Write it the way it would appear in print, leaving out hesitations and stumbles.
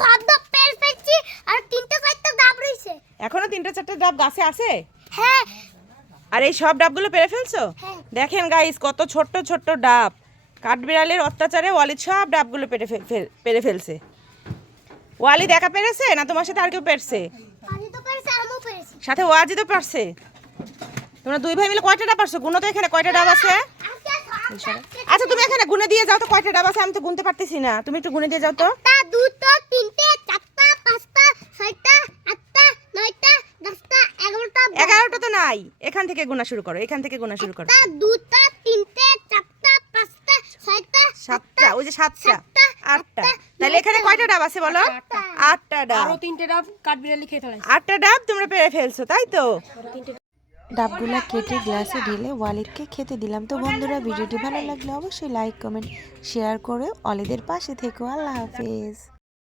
সব ডাব পেরে ফেলছি আর তিনটে চারটে ডাব রইছে। এখনো 3টা 4টা ডাব গাছে আছে? হ্যাঁ আর এই সব ডাবগুলো পেরে ফেলছো? হ্যাঁ। দেখেন গাইস কত ছোট্ট ছোট্ট ডাব। কাঠবিড়ালের অত্যাচারে ওয়ালিদ সব ডাবগুলো পেরে ফেলছে। ওয়ালিদ একা পেরেছে না তোমার সাথে আর কেউ পেরেছে? আমি তো পেরেছি, আমিও পেরেছি। সাথে ওয়াজি তো পারছে। তোমরা দুই ভাই মিলে কয়টা ডাব পারছো? গুনো তো এখানে কয়টা ডাব আছে। আচ্ছা তুমি এখানে গুনে দিয়ে যাও তো কয়টা ডাব আছে, আমি তো গুনতে পারতেছি না, তুমি একটু গুনে দিয়ে যাও তো। একটা দুটো তিনটে চারটা পাঁচটা ছয়টা আটটা নয়টা 10টা 11টা 11টা তো নাই, এখান থেকে গোনা শুরু করো, এখান থেকে গোনা শুরু করো। একটা দুটো তিনটে চারটা পাঁচটা ছয়টা 7টা, ওই যে 7টা 8টা, তাহলে এখানে কয়টা ডাব আছে বলো? 8টা ডাব। আরো 3টে ডাব কাঠবিড়ালি খেয়ে ফেলেছে। 8টা ডাব তোমরা পেরে ফেলছো তাই তো? ডাবগুলা কেটে গ্লাসে ঢেলে ওয়ালিদকে খেতে দিলাম। তো বন্ধুরা, ভিডিওটি ভালো লাগলে অবশ্যই লাইক কমেন্ট শেয়ার করে অলিদের পাশে থেকো। আল্লাহ হাফেজ।